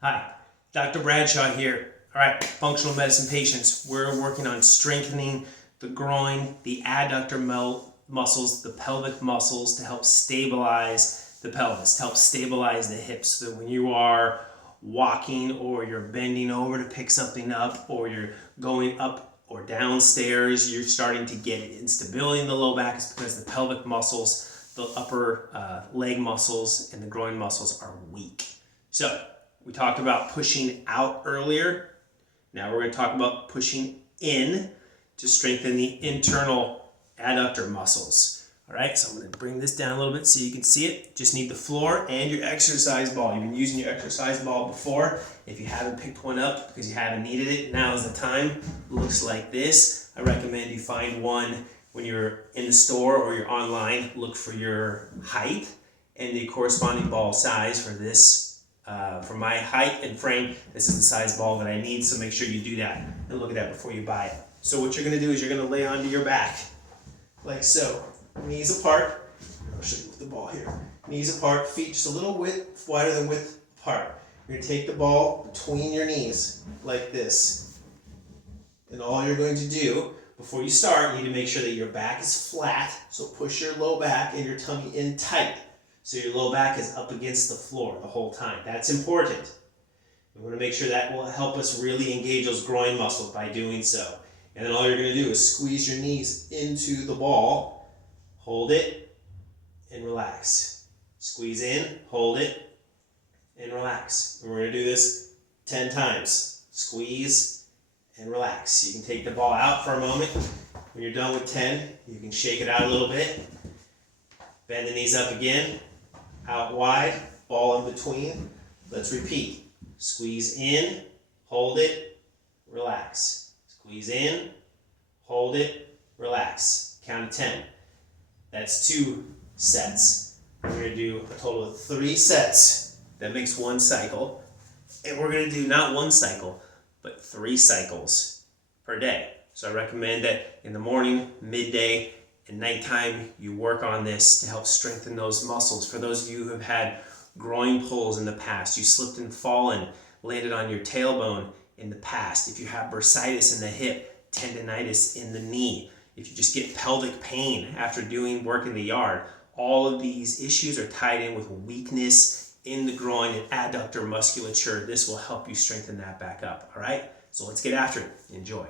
Hi, Dr. Bradshaw here. All right, functional medicine patients, we're working on strengthening the groin, the adductor muscles, the pelvic muscles to help stabilize the pelvis, to help stabilize the hips so that when you are walking or you're bending over to pick something up or you're going up or downstairs, you're starting to get instability in the low back. It's because the pelvic muscles, the upper leg muscles, and the groin muscles are weak. So, we talked about pushing out earlier. Now we're going to talk about pushing in to strengthen the internal adductor muscles. All right, so I'm going to bring this down a little bit so you can see it. Just need the floor and your exercise ball. You've been using your exercise ball before. If you haven't picked one up because you haven't needed it, now is the time. Looks like this. I recommend you find one when you're in the store or you're online. Look for your height and the corresponding ball size for this. For my height and frame, this is the size ball that I need, so make sure you do that and look at that before you buy it. So what you're going to do is you're going to lay onto your back, like so, knees apart. I'll show you with the ball here. Knees apart, feet just a little width wider than width apart. You're going to take the ball between your knees, like this. And all you're going to do, before you start, you need to make sure that your back is flat, so push your low back and your tummy in tight. So your low back is up against the floor the whole time. That's important. We want to make sure that will help us really engage those groin muscles by doing so. And then all you're going to do is squeeze your knees into the ball, hold it, and relax. Squeeze in, hold it, and relax. And we're going to do this 10 times. Squeeze and relax. You can take the ball out for a moment. When you're done with 10, you can shake it out a little bit. Bend the knees up again. Out wide, ball in between. Let's repeat. Squeeze in, hold it, relax. Squeeze in, hold it, relax. Count to 10. That's 2 sets. We're going to do a total of 3 sets. That makes 1 cycle. And we're going to do not 1 cycle, but 3 cycles per day. So I recommend that in the morning, midday, and nighttime, you work on this to help strengthen those muscles. For those of you who have had groin pulls in the past, you slipped and fallen, landed on your tailbone in the past. If you have bursitis in the hip, tendonitis in the knee, if you just get pelvic pain after doing work in the yard, all of these issues are tied in with weakness in the groin and adductor musculature. This will help you strengthen that back up, all right? So let's get after it. Enjoy.